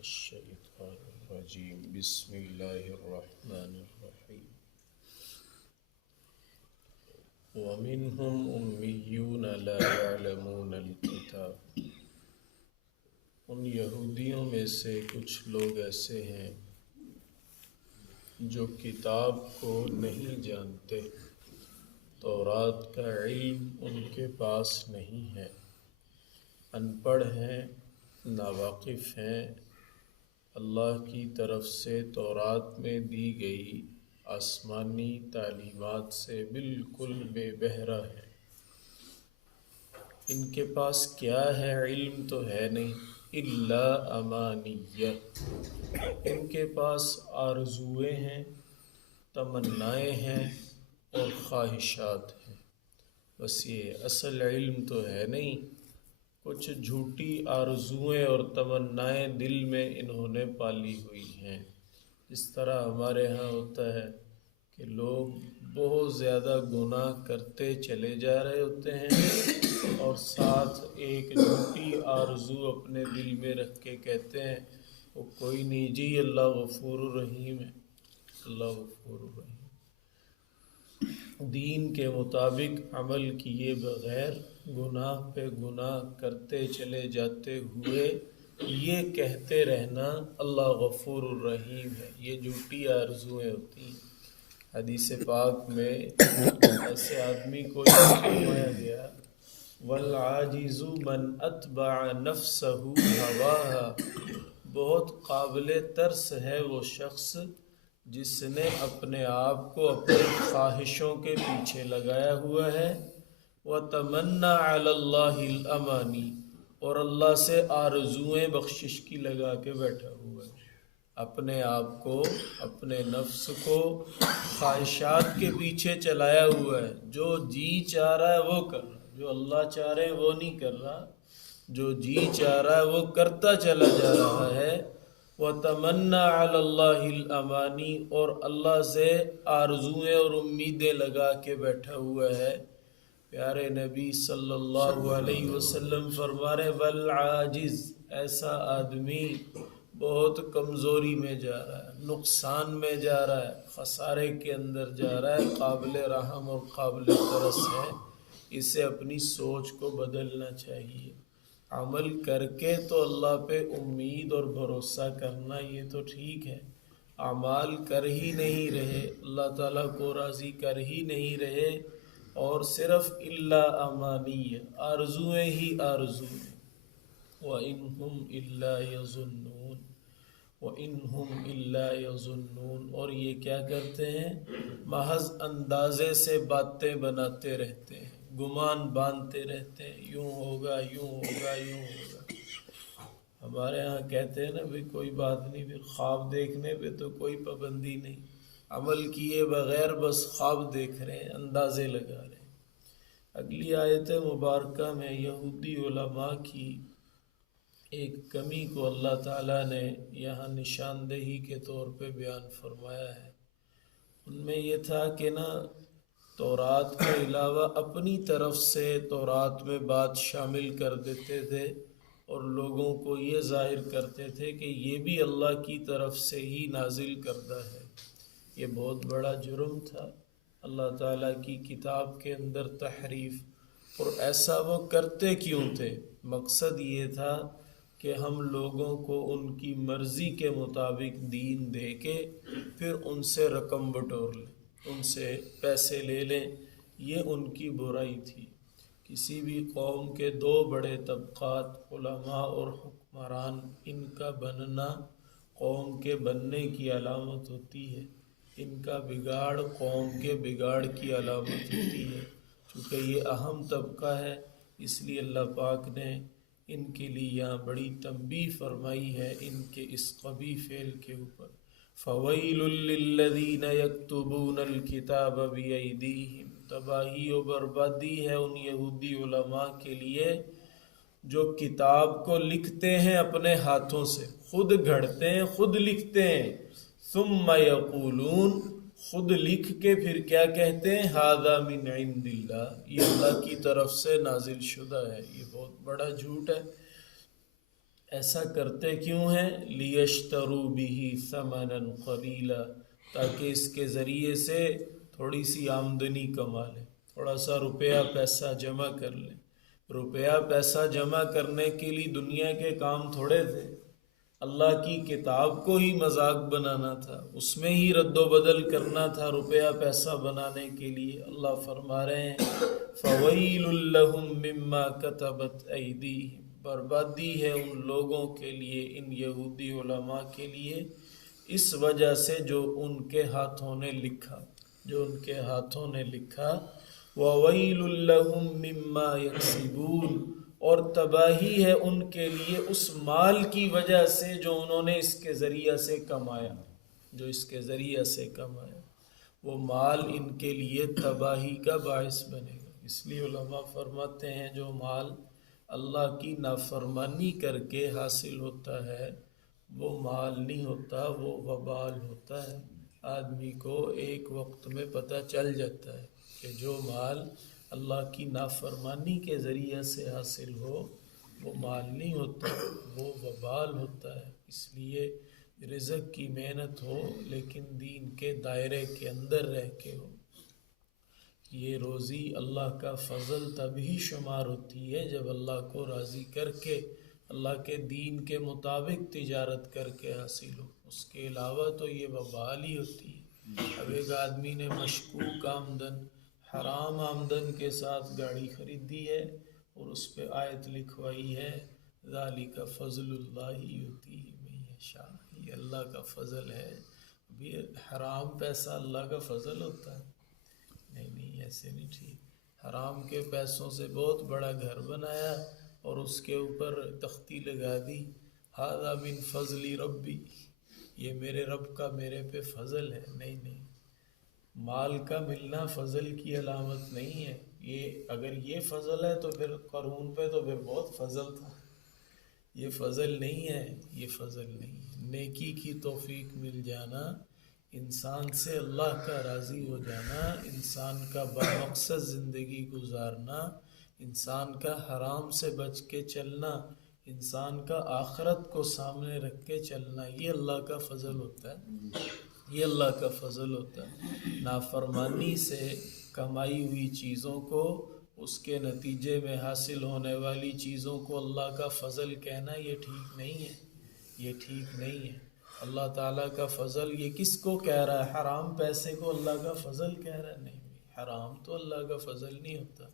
الشیطان الرجیم بسم اللہ الرحمن الرحیم ومنہم امیون لا يعلمون الکتاب، ان یہودیوں میں سے کچھ لوگ ایسے ہیں جو کتاب کو نہیں جانتے، تورات کا علم ان کے پاس نہیں ہے، ان پڑھ ہیں، ناواقف ہیں، اللہ کی طرف سے تورات میں دی گئی آسمانی تعلیمات سے بالکل بے بہرہ ہے۔ ان کے پاس کیا ہے؟ علم تو ہے نہیں، الا امانیہ، ان کے پاس آرزوئیں ہیں، تمنائیں ہیں اور خواہشات ہیں، بس یہ اصل علم تو ہے نہیں۔ کچھ جھوٹی آرزوئیں اور تمنائیں دل میں انہوں نے پالی ہوئی ہیں۔ اس طرح ہمارے ہاں ہوتا ہے کہ لوگ بہت زیادہ گناہ کرتے چلے جا رہے ہوتے ہیں اور ساتھ ایک جھوٹی آرزو اپنے دل میں رکھ کے کہتے ہیں وہ کوئی نہیں جی، اللہ غفور الرحیم ہے، اللہ غفور الرحیم۔ دین کے مطابق عمل کیے بغیر گناہ پہ گناہ کرتے چلے جاتے ہوئے یہ کہتے رہنا اللہ غفور الرحیم ہے، یہ جھوٹی آرزویں ہوتی ہیں۔ حدیث پاک میں ایسے آدمی کو یہ فرمایا گیا والعاجز من اتبع نفسہ ہواها، بہت قابل ترس ہے وہ شخص جس نے اپنے آپ کو اپنی خواہشوں کے پیچھے لگایا ہوا ہے، وَتَمَنَّى عَلَى اللَّهِ الْأَمَانِي، اور اللہ سے آرزوئیں بخشش کی لگا کے بیٹھا ہوا ہے، اپنے آپ کو، اپنے نفس کو خواہشات کے پیچھے چلایا ہوا ہے، جو جی چاہ رہا ہے وہ کر رہا، جو اللہ چاہ رہے وہ نہیں کر رہا، جو جی چاہ رہا ہے وہ کرتا چلا جا رہا ہے۔ وَتَمَنَّى عَلَى اللَّهِ الْأَمَانِي، اور اللہ سے آرزوئیں اور امیدیں لگا کے بیٹھا ہوا ہے۔ پیارے نبی صلی اللہ علیہ وسلم فرما رہے والعاجز، ایسا آدمی بہت کمزوری میں جا رہا ہے، نقصان میں جا رہا ہے، خسارے کے اندر جا رہا ہے، قابل رحم اور قابل ترس ہے، اسے اپنی سوچ کو بدلنا چاہیے۔ عمل کر کے تو اللہ پہ امید اور بھروسہ کرنا یہ تو ٹھیک ہے، اعمال کر ہی نہیں رہے، اللہ تعالیٰ کو راضی کر ہی نہیں رہے اور صرف الا امانی، آرزویں ہی آرزویں۔ وَإِنْ هُمْ إِلَّا يَظُنُّونَ وَإِنْ هُمْ إِلَّا يَظُنُّونَ، اور یہ کیا کرتے ہیں؟ محض اندازے سے باتیں بناتے رہتے ہیں، گمان باندھتے رہتے ہیں، یوں ہوگا، یوں ہوگا، یوں ہوگا۔ ہمارے ہاں کہتے ہیں نا بھی کوئی بات نہیں، پھر خواب دیکھنے پہ تو کوئی پابندی نہیں، عمل کیے بغیر بس خواب دیکھ رہے ہیں، اندازے لگا رہے ہیں۔ اگلی آیت مبارکہ میں یہودی علماء کی ایک کمی کو اللہ تعالیٰ نے یہاں نشاندہی کے طور پہ بیان فرمایا ہے۔ ان میں یہ تھا کہ نا تورات کے علاوہ اپنی طرف سے تورات میں بات شامل کر دیتے تھے اور لوگوں کو یہ ظاہر کرتے تھے کہ یہ بھی اللہ کی طرف سے ہی نازل کردہ ہے۔ یہ بہت بڑا جرم تھا اللہ تعالیٰ کی کتاب کے اندر تحریف، اور ایسا وہ کرتے کیوں تھے؟ مقصد یہ تھا کہ ہم لوگوں کو ان کی مرضی کے مطابق دین دے کے پھر ان سے رقم بٹور لیں، ان سے پیسے لے لیں، یہ ان کی برائی تھی۔ کسی بھی قوم کے دو بڑے طبقات، علماء اور حکمران، ان کا بننا قوم کے بننے کی علامت ہوتی ہے، ان کا بگاڑ قوم کے بگاڑ کی علامت ہوتی ہے۔ چونکہ یہ اہم طبقہ ہے اس لیے اللہ پاک نے ان کے لیے یہاں بڑی تنبیہ فرمائی ہے ان کے اس قبیح فعل کے اوپر۔ فَوَيْلٌ لِّلَّذِينَ يَكْتُبُونَ الْكِتَابَ بِأَيْدِيهِمْ، تباہی و بربادی ہے ان یہودی علماء کے لیے جو کتاب کو لکھتے ہیں اپنے ہاتھوں سے، خود گھڑتے ہیں، خود لکھتے ہیں، ثُمَّ يَقُولُونَ، خود لکھ کے پھر کیا کہتے ہیں؟ ھذا من عند اللہ، یہ اللہ کی طرف سے نازل شدہ ہے۔ یہ بہت بڑا جھوٹ ہے۔ ایسا کرتے کیوں ہیں؟ لیشتروا بہ ثمنا قلیلا، تاکہ اس کے ذریعے سے تھوڑی سی آمدنی کما لیں، تھوڑا سا روپیہ پیسہ جمع کر لیں۔ روپیہ پیسہ جمع کرنے کے لیے دنیا کے کام تھوڑے تھے، اللہ کی کتاب کو ہی مذاق بنانا تھا، اس میں ہی رد و بدل کرنا تھا روپیہ پیسہ بنانے کے لیے۔ اللہ فرما رہے ہیں فَوَيْلٌ لَّهُم مِّمَّا كَتَبَتْ أَيْدِيهِمْ، بربادی ہے ان لوگوں کے لیے، ان یہودی علماء کے لیے، اس وجہ سے جو ان کے ہاتھوں نے لکھا، جو ان کے ہاتھوں نے لکھا۔ وَوَيْلٌ لَّهُم مِّمَّا يَكْسِبُونَ، اور تباہی ہے ان کے لیے اس مال کی وجہ سے جو انہوں نے اس کے ذریعہ سے کمایا، جو اس کے ذریعہ سے کمایا، وہ مال ان کے لیے تباہی کا باعث بنے گا۔ اس لیے علماء فرماتے ہیں جو مال اللہ کی نافرمانی کر کے حاصل ہوتا ہے وہ مال نہیں ہوتا، وہ وبال ہوتا ہے۔ آدمی کو ایک وقت میں پتہ چل جاتا ہے کہ جو مال اللہ کی نافرمانی کے ذریعے سے حاصل ہو وہ مال نہیں ہوتا، وہ وبال ہوتا ہے۔ اس لیے رزق کی محنت ہو لیکن دین کے دائرے کے اندر رہ کے ہو۔ یہ روزی اللہ کا فضل تبھی شمار ہوتی ہے جب اللہ کو راضی کر کے، اللہ کے دین کے مطابق تجارت کر کے حاصل ہو، اس کے علاوہ تو یہ وبال ہی ہوتی ہے۔ اب ایک آدمی نے مشکوک آمدن، حرام آمدن کے ساتھ گاڑی خریدی ہے اور اس پہ آیت لکھوائی ہے ذالک فضل اللہ یؤتیہ من یشاء، یہ اللہ کا فضل ہے۔ ابھی حرام پیسہ اللہ کا فضل ہوتا ہے؟ نہیں، ایسے نہیں ٹھیک۔ حرام کے پیسوں سے بہت بڑا گھر بنایا اور اس کے اوپر تختی لگا دی ھذا من فضل ربی، یہ میرے رب کا میرے پہ فضل ہے۔ نہیں، مال کا ملنا فضل کی علامت نہیں ہے۔ یہ اگر یہ فضل ہے تو پھر قارون پہ تو پھر بہت فضل تھا۔ یہ فضل نہیں ہے، یہ فضل نہیں ہے۔ نیکی کی توفیق مل جانا، انسان سے اللہ کا راضی ہو جانا، انسان کا بامقصد زندگی گزارنا، انسان کا حرام سے بچ کے چلنا، انسان کا آخرت کو سامنے رکھ کے چلنا، یہ اللہ کا فضل ہوتا ہے، یہ اللہ کا فضل ہوتا ہے۔ نافرمانی سے کمائی ہوئی چیزوں کو، اس کے نتیجے میں حاصل ہونے والی چیزوں کو اللہ کا فضل کہنا یہ ٹھیک نہیں ہے، یہ ٹھیک نہیں ہے۔ اللہ تعالیٰ کا فضل یہ کس کو کہہ رہا ہے؟ حرام پیسے کو اللہ کا فضل کہہ رہا ہے؟ نہیں، حرام تو اللہ کا فضل نہیں ہوتا۔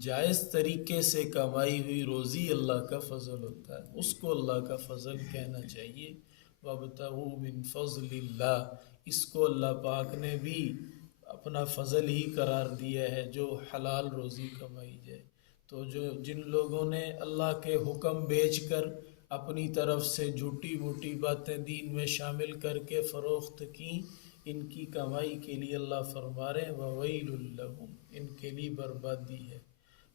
جائز طریقے سے کمائی ہوئی روزی اللہ کا فضل ہوتا ہے، اس کو اللہ کا فضل کہنا چاہیے۔ وَابْتَغُوا مِن فَضْلِ اللَّهِ، اس کو اللہ پاک نے بھی اپنا فضل ہی قرار دیا ہے جو حلال روزی کمائی جائے۔ تو جن لوگوں نے اللہ کے حکم بیچ کر اپنی طرف سے جھوٹی موٹی باتیں دین میں شامل کر کے فروخت کی، ان کی کمائی کے لیے اللہ فرما رہے ہیں وَوَيْلٌ لَّهُمْ، ان کے لیے بربادی ہے۔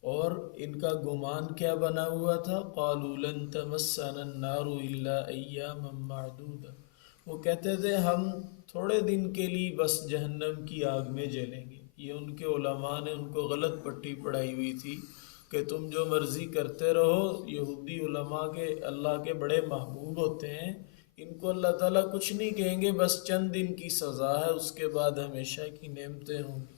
اور ان کا گمان کیا بنا ہوا تھا؟ قَالُوا لَن تَمَسَّنَا النَّارُ إِلَّا أَيَّامًا مَّعْدُودًا، وہ کہتے تھے ہم تھوڑے دن کے لیے بس جہنم کی آگ میں جلیں گے۔ یہ ان کے علماء نے ان کو غلط پٹی پڑھائی ہوئی تھی کہ تم جو مرضی کرتے رہو۔ یہودی علماء کے اللہ کے بڑے محبوب ہوتے ہیں، ان کو اللہ تعالیٰ کچھ نہیں کہیں گے، بس چند دن کی سزا ہے، اس کے بعد ہمیشہ کی نعمتیں ہوں گی۔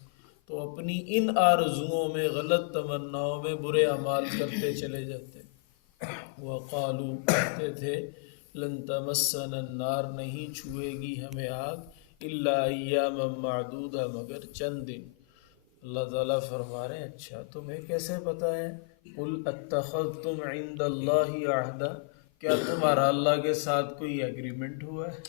تو اپنی ان آرزوؤں میں، غلط تمناؤں میں برے اعمال کرتے چلے جاتے۔ وَقَالُوا، کہتے تھے لَن تَمَسَّنَا النَّارُ، نہیں چھوئے گی ہمیں آگ، إِلَّا أَيَّامًا مَّعْدُودًا، مگر چند دن۔ اللہ تعالیٰ فرما رہے ہیں اچھا تمہیں کیسے پتہ ہے؟ قُلْ أَتَّخَذْتُمْ عِندَ اللَّهِ عَهْدًا، کیا تمہارا اللہ کے ساتھ کوئی ایگریمنٹ ہوا ہے؟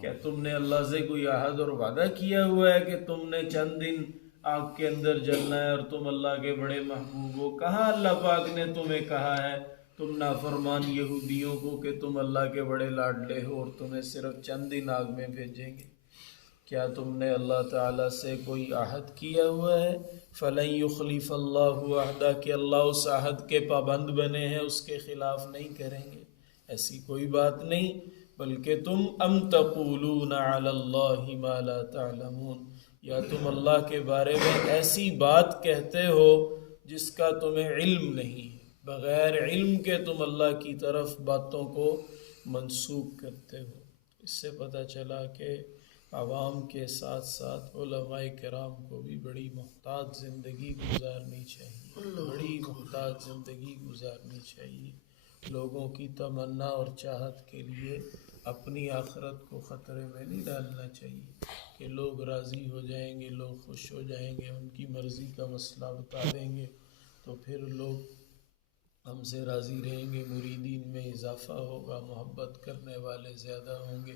کیا تم نے اللہ سے کوئی عہد اور وعدہ کیا ہوا ہے کہ تم نے چند دن آگ کے اندر جلنا ہے اور تم اللہ کے بڑے محبوب ہو؟ کہاں اللہ پاک نے تمہیں کہا ہے تم نافرمان یہودیوں کو کہ تم اللہ کے بڑے لاڈلے ہو اور تمہیں صرف چند دن آگ میں بھیجیں گے؟ کیا تم نے اللہ تعالیٰ سے کوئی عہد کیا ہوا ہے؟ فَلَن يُخْلِفَ اللَّهُ عَهْدَهُ، کہ اللہ اس عہد کے پابند بنے ہیں، اس کے خلاف نہیں کریں گے، ایسی کوئی بات نہیں۔ بلکہ تم ام تقولون علی اللہ ما لا تعلمون، یا تم اللہ کے بارے میں ایسی بات کہتے ہو جس کا تمہیں علم نہیں ہے، بغیر علم کے تم اللہ کی طرف باتوں کو منسوب کرتے ہو۔ اس سے پتہ چلا کہ عوام کے ساتھ ساتھ علماء کرام کو بھی بڑی محتاط زندگی گزارنی چاہیے، بڑی محتاط زندگی گزارنی چاہیے۔ لوگوں کی تمنا اور چاہت کے لیے اپنی آخرت کو خطرے میں نہیں ڈالنا چاہیے کہ لوگ راضی ہو جائیں گے، لوگ خوش ہو جائیں گے، ان کی مرضی کا مسئلہ بتا دیں گے تو پھر لوگ ہم سے راضی رہیں گے، مریدین میں اضافہ ہوگا، محبت کرنے والے زیادہ ہوں گے،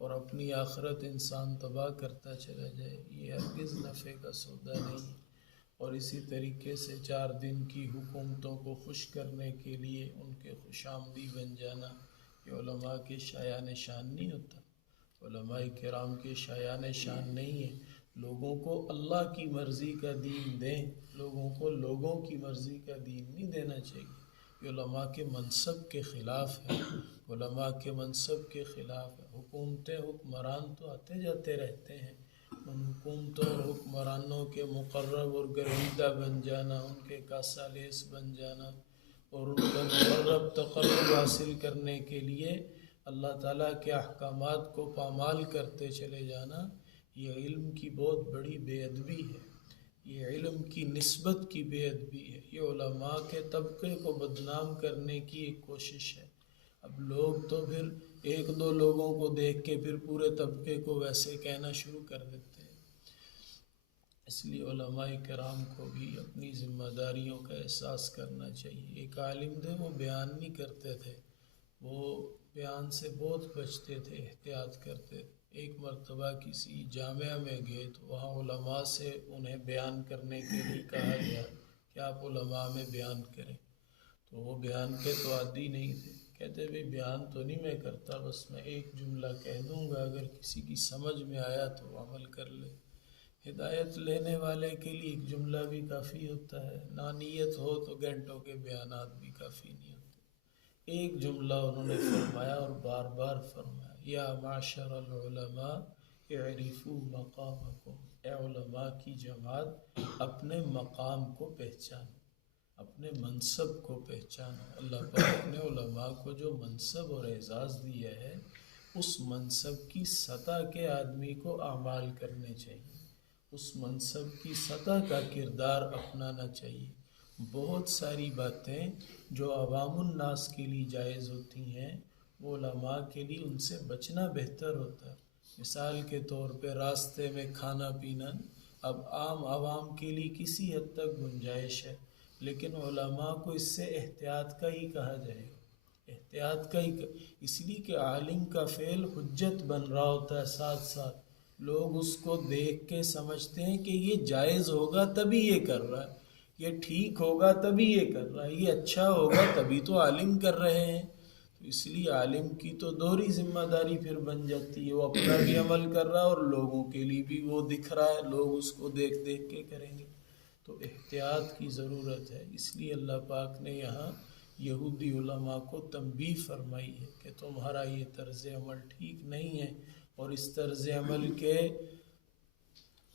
اور اپنی آخرت انسان تباہ کرتا چلا جائے، یہ ہرگز نفع کا سودا نہیں ہے۔ اور اسی طریقے سے 4 دن کی حکومتوں کو خوش کرنے کے لیے ان کے خوش آمدی بن جانا، یہ علماء کے شایان شان نہیں ہوتا، علماء کرام کے شایان شان نہیں ہے۔ لوگوں کو اللہ کی مرضی کا دین دیں، لوگوں کو لوگوں کی مرضی کا دین نہیں دینا چاہیے، یہ علماء کے منصب کے خلاف ہے، علماء کے منصب کے خلاف ہے۔ حکومتیں، حکمران تو آتے جاتے رہتے ہیں، ان حکومتوں اور حکمرانوں کے مقرب اور گرویدہ بن جانا، ان کے کاسالیس بن جانا اور ان کا مقرب تقرب حاصل کرنے کے لیے اللہ تعالیٰ کے احکامات کو پامال کرتے چلے جانا، یہ علم کی بہت بڑی بے ادبی ہے، یہ علم کی نسبت کی بے ادبی ہے، یہ علماء کے طبقے کو بدنام کرنے کی ایک کوشش ہے۔ اب لوگ تو پھر 1-2 لوگوں کو دیکھ کے پھر پورے طبقے کو ویسے کہنا شروع کر دیتے ہیں۔ اس لیے علماء کرام کو بھی اپنی ذمہ داریوں کا احساس کرنا چاہیے۔ ایک عالم تھے، وہ بیان نہیں کرتے تھے، وہ بیان سے بہت بچتے تھے، احتیاط کرتے تھے۔ ایک مرتبہ کسی جامعہ میں گئے تو وہاں علماء سے انہیں بیان کرنے کے لیے کہا گیا کہ آپ علماء میں بیان کریں، تو وہ بیان کے تو عادی نہیں تھے، کہتے بھی بیان تو نہیں میں کرتا، بس میں ایک جملہ کہہ دوں گا، اگر کسی کی سمجھ میں آیا تو وہ عمل کر لے۔ ہدایت لینے والے کے لیے ایک جملہ بھی کافی ہوتا ہے، نانیت ہو تو گھنٹوں کے بیانات بھی کافی نہیں ہوتے۔ ایک جملہ انہوں نے فرمایا اور بار بار فرمایا، یا معشر العلماء اعرفوا مقامکم، اے علماء کی جماعت اپنے مقام کو پہچانو، اپنے منصب کو پہچانو۔ اللہ پاک نے علماء کو جو منصب اور اعزاز دیا ہے، اس منصب کی سطح کے آدمی کو اعمال کرنے چاہیے، اس منصب کی سطح کا کردار اپنانا چاہیے۔ بہت ساری باتیں جو عوام الناس کے لیے جائز ہوتی ہیں، وہ علماء کے لیے ان سے بچنا بہتر ہوتا ہے۔ مثال کے طور پہ راستے میں کھانا پینا اب عام عوام کے لیے کسی حد تک گنجائش ہے، لیکن علماء کو اس سے احتیاط کا ہی کہا جائے گا، احتیاط کا ہی اس لیے کہ عالم کا فعل حجت بن رہا ہوتا ہے، ساتھ ساتھ لوگ اس کو دیکھ کے سمجھتے ہیں کہ یہ جائز ہوگا تبھی یہ کر رہا ہے، یہ ٹھیک ہوگا تبھی یہ کر رہا ہے، یہ اچھا ہوگا تبھی تو عالم کر رہے ہیں۔ تو اس لیے عالم کی تو دوہری ذمہ داری پھر بن جاتی ہے، وہ اپنا بھی عمل کر رہا ہے اور لوگوں کے لیے بھی وہ دکھ رہا ہے، لوگ اس کو دیکھ دیکھ کے کریں گے، تو احتیاط کی ضرورت ہے۔ اس لیے اللہ پاک نے یہاں یہودی علماء کو تنبیہ فرمائی ہے کہ تمہارا یہ طرز عمل ٹھیک نہیں ہے، اور اس طرز عمل کے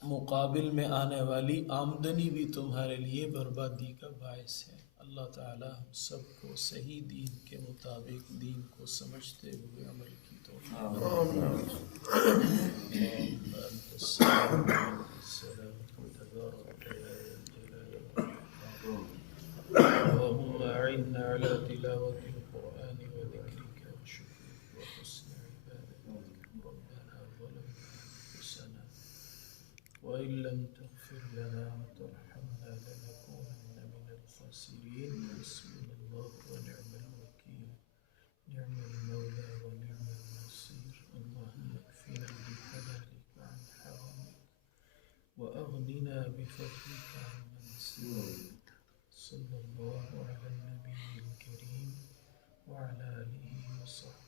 مقابل میں آنے والی آمدنی بھی تمہارے لیے بربادی کا باعث ہے۔ اللہ تعالی ہم سب کو صحیح دین کے مطابق دین کو سمجھتے ہوئے عمل کی توفیق اللهم أعنا على تلاوة القرآن وذكرك وشكرك وحسن عبادتك. ربنا ظلمنا أنفسنا وإن لم تغفر لنا وترحمنا لنكونن من الخاسرين. حسبنا الله ونعم الوكيل، نعم المولى ونعم النصير. اللهم اكفنا بحلالك عن حرامك وأغننا بفضلك عمن سواك. صلى الله على النبي الكريم وعلى آله وصحبه